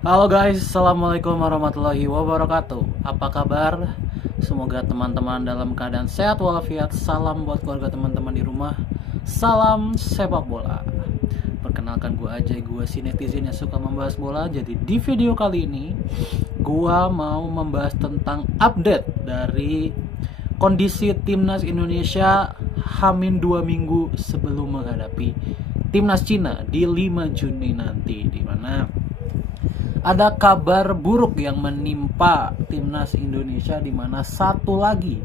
Halo guys, assalamualaikum warahmatullahi wabarakatuh. Apa kabar? Semoga teman-teman dalam keadaan sehat walafiat. Salam buat keluarga teman-teman di rumah. Salam sepak bola. Perkenalkan gue Ajay, gue si netizen yang suka membahas bola. Jadi di video kali ini gue mau membahas tentang update dari kondisi timnas Indonesia Hamin 2 minggu sebelum menghadapi timnas Cina di 5 Juni nanti, dimana ada kabar buruk yang menimpa timnas Indonesia, di mana satu lagi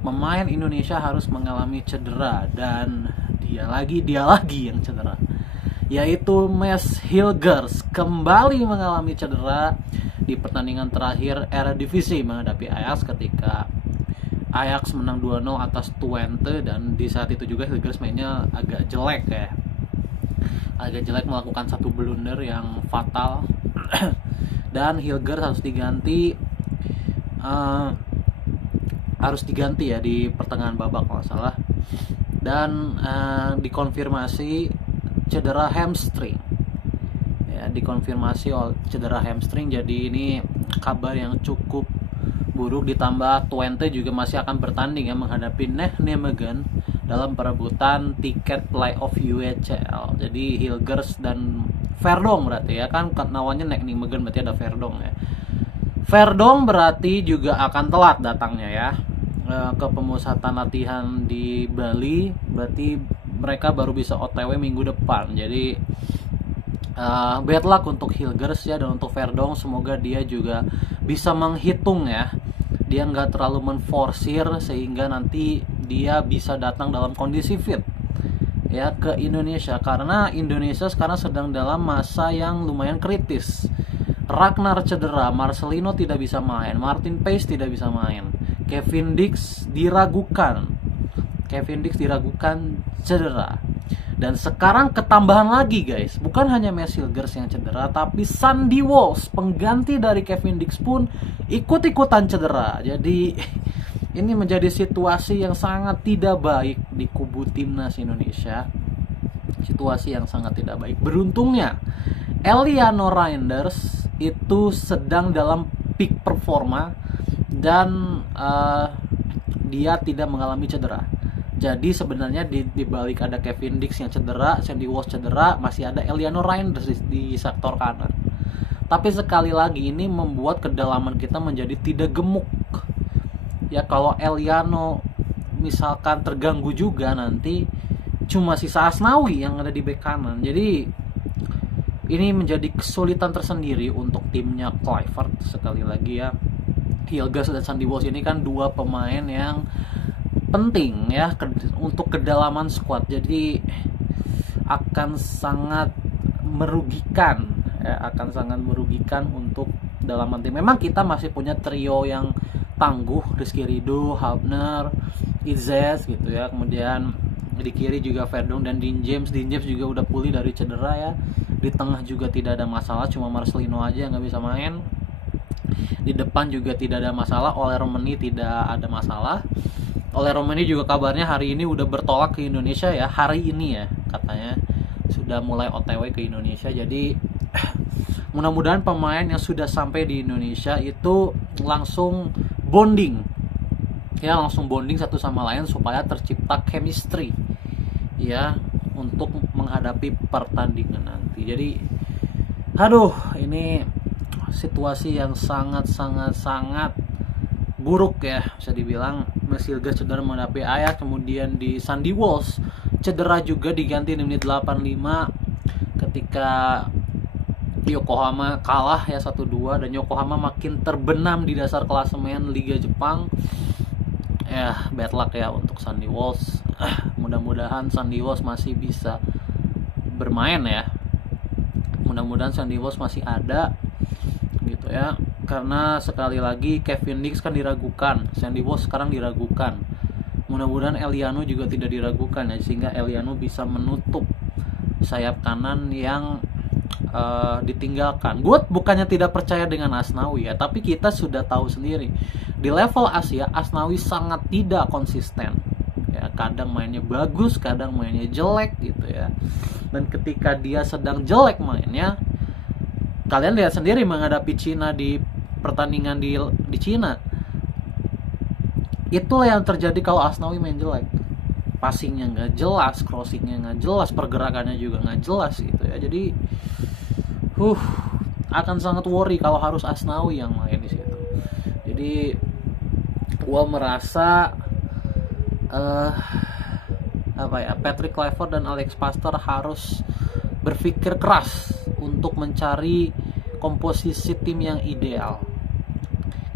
pemain Indonesia harus mengalami cedera, dan dia lagi yang cedera, yaitu Mads Hilgers kembali mengalami cedera di pertandingan terakhir Eredivisie menghadapi Ajax ketika Ajax menang 2-0 atas Twente. Dan di saat itu juga Hilgers mainnya agak jelek, melakukan satu blunder yang fatal. Dan Hilgers harus diganti ya di pertengahan babak kalau salah. Dan dikonfirmasi cedera hamstring. Ya, dikonfirmasi cedera hamstring. Jadi ini kabar yang cukup buruk, ditambah Twente juga masih akan bertanding ya menghadapi Nijmegen dalam perebutan tiket playoff UECL. Jadi Hilgers dan Verdong berarti ya, kan namanya Nijmegen berarti ada Verdong ya. Verdong berarti juga akan telat datangnya ya ke pemusatan latihan di Bali. Berarti mereka baru bisa OTW minggu depan. Jadi bad luck untuk Hilgers ya, dan untuk Verdong semoga dia juga bisa menghitung ya, dia nggak terlalu menforsir sehingga nanti dia bisa datang dalam kondisi fit ya ke Indonesia, karena Indonesia sekarang sedang dalam masa yang lumayan kritis. Ragnar cedera, Marcelino tidak bisa main, Martin Paes tidak bisa main, Kevin Dix diragukan cedera. Dan sekarang ketambahan lagi guys, bukan hanya Mads Hilgers yang cedera, tapi Sandy Walsh pengganti dari Kevin Dix pun ikut-ikutan cedera. Jadi ini menjadi situasi yang sangat tidak baik di kubu timnas Indonesia. Situasi yang sangat tidak baik. Beruntungnya Eliano Reinders itu sedang dalam peak performa dan dia tidak mengalami cedera. Jadi sebenarnya di balik ada Kevin Dix yang cedera, Sandy Walsh cedera, masih ada Eliano Reinders di sektor kanan. Tapi sekali lagi ini membuat kedalaman kita menjadi tidak gemuk. Ya kalau Eliano misalkan terganggu juga, nanti cuma sisa Asnawi yang ada di bek kanan. Jadi ini menjadi kesulitan tersendiri untuk timnya Kluivert. Sekali lagi ya, Hilgers dan Sandy Walsh ini kan dua pemain yang penting ya untuk kedalaman squad. Jadi akan sangat merugikan untuk dalaman tim. Memang kita masih punya trio yang tangguh, Rizky Ridho, Hubner, Izes gitu ya. Kemudian di kiri juga Verdong dan Dean James juga udah pulih dari cedera ya. Di tengah juga tidak ada masalah, cuma Marcelino aja yang nggak bisa main. Di depan juga tidak ada masalah, Ole Romani tidak ada masalah. Ole Romani juga kabarnya hari ini udah bertolak ke Indonesia ya, hari ini ya katanya sudah mulai OTW ke Indonesia. Jadi mudah-mudahan pemain yang sudah sampai di Indonesia itu langsung bonding satu sama lain supaya tercipta chemistry ya untuk menghadapi pertandingan nanti. Jadi ini situasi yang sangat buruk ya, bisa dibilang. Mads Hilgers cedera menghadapi Ajax, kemudian di Sandy Walsh cedera juga, diganti di menit 85 ketika Yokohama kalah ya 1-2, dan Yokohama makin terbenam di dasar klasemen Liga Jepang. Ya bad luck ya untuk Sandy Walsh. Mudah-mudahan Sandy Walsh masih bisa bermain ya. Mudah-mudahan Sandy Walsh masih ada gitu ya. Karena sekali lagi Kevin Dix kan diragukan, Sandy Walsh sekarang diragukan. Mudah-mudahan Eliano juga tidak diragukan ya, sehingga Eliano bisa menutup sayap kanan yang ditinggalkan. Gue bukannya tidak percaya dengan Asnawi ya, tapi kita sudah tahu sendiri di level Asia Asnawi sangat tidak konsisten ya, kadang mainnya bagus, kadang mainnya jelek gitu ya. Dan ketika dia sedang jelek mainnya, Kalian lihat sendiri menghadapi Cina di pertandingan di Cina. Itulah yang terjadi kalau Asnawi main jelek. Passingnya nggak jelas, crossingnya nggak jelas, pergerakannya juga nggak jelas gitu ya. Jadi akan sangat worry kalau harus Asnawi yang main di situ. Jadi gua merasa Patrick Kluivert dan Alex Pastoor harus berpikir keras untuk mencari komposisi tim yang ideal.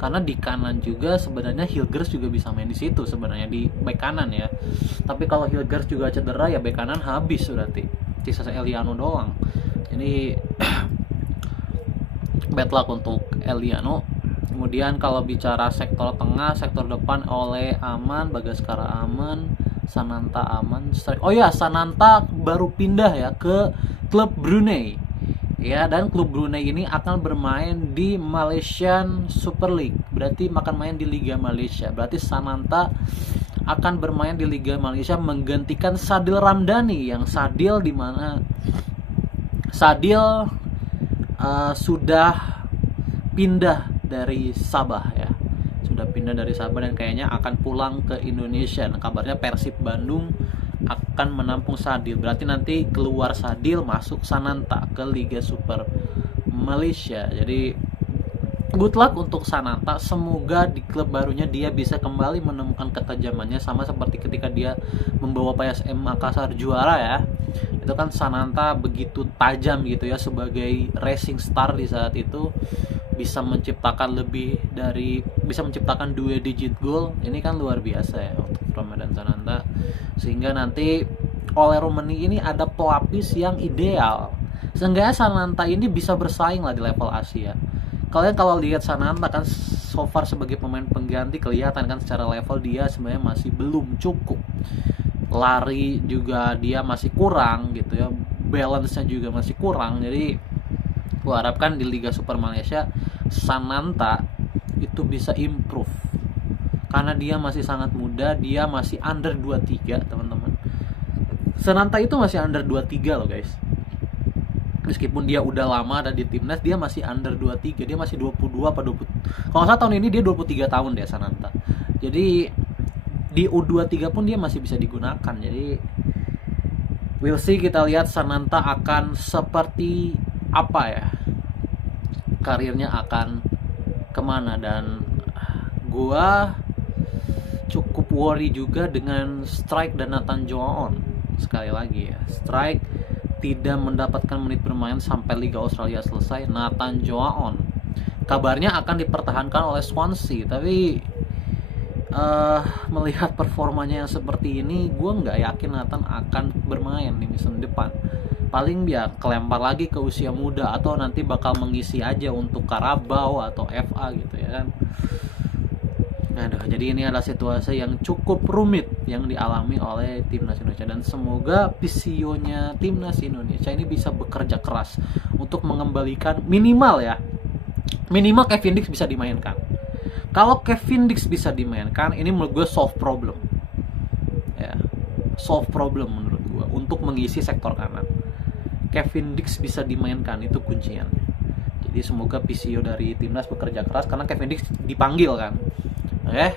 Karena di kanan juga sebenarnya Hilgers juga bisa main di situ sebenarnya di bek kanan ya. Tapi kalau Hilgers juga cedera ya bek kanan habis berarti. Sisa Eliano doang. Jadi bad luck untuk Eliano. Kemudian kalau bicara sektor tengah, sektor depan oleh aman, Bagaskara aman, Sananta aman. Oh ya, Sananta baru pindah ya ke klub Brunei. Ya, dan klub Brunei ini akan bermain di Malaysian Super League. Berarti akan main di Liga Malaysia. Berarti Sananta akan bermain di Liga Malaysia menggantikan Sadil Ramdhani yang Sadil di mana Sadil sudah pindah dari Sabah ya. Sudah pindah dari Sabah dan kayaknya akan pulang ke Indonesia. Nah, kabarnya Persib Bandung akan menampung Sadil. Berarti nanti keluar Sadil, masuk Sananta ke Liga Super Malaysia. Jadi good luck untuk Sananta. Semoga di klub barunya dia bisa kembali menemukan ketajamannya, sama seperti ketika dia membawa PSM Makassar juara ya. Itu kan Sananta begitu tajam gitu ya sebagai racing star di saat itu, bisa menciptakan bisa menciptakan 2 digit gol. Ini kan luar biasa ya untuk Ramadan Sananta. Sehingga nanti oleh Romani ini ada pelapis yang ideal. Seenggaknya Sananta ini bisa bersaing lah di level Asia. Kalian kalau lihat Sananta kan so far sebagai pemain pengganti, kelihatan kan secara level dia sebenarnya masih belum cukup. Lari juga dia masih kurang gitu ya. Balance-nya juga masih kurang. Jadi gua harapkan di Liga Super Malaysia Sananta itu bisa improve. Karena dia masih sangat muda, dia masih under 23, teman-teman. Sananta itu masih under 23 loh, guys. Meskipun dia udah lama ada di timnas, dia masih under 23. Dia masih 22 apa 20. Kalau nggak salah tahun ini dia 23 tahun deh Sananta. Jadi di U23 pun dia masih bisa digunakan. Jadi we'll see, kita lihat Sananta akan seperti apa ya. Karirnya akan kemana, dan gua cukup worry juga dengan Strike dan Nathan Joaon. Sekali lagi ya, Strike tidak mendapatkan menit bermain sampai Liga Australia selesai. Nathan Joaon kabarnya akan dipertahankan oleh Swansea, tapi melihat performanya yang seperti ini, gue nggak yakin Nathan akan bermain di musim depan. Paling dia kelempar lagi ke usia muda, atau nanti bakal mengisi aja untuk Carabao atau FA gitu ya kan. Aduh, jadi ini adalah situasi yang cukup rumit yang dialami oleh timnas Indonesia, dan semoga visionya timnas Indonesia ini bisa bekerja keras untuk mengembalikan minimal Kevin Dix bisa dimainkan. Kalau Kevin Dix bisa dimainkan, ini menurut gue solve problem menurut gue untuk mengisi sektor kanan. Kevin Dix bisa dimainkan, itu kuncinya. Jadi semoga visio dari timnas bekerja keras, karena Kevin Dix dipanggil kan. Oke.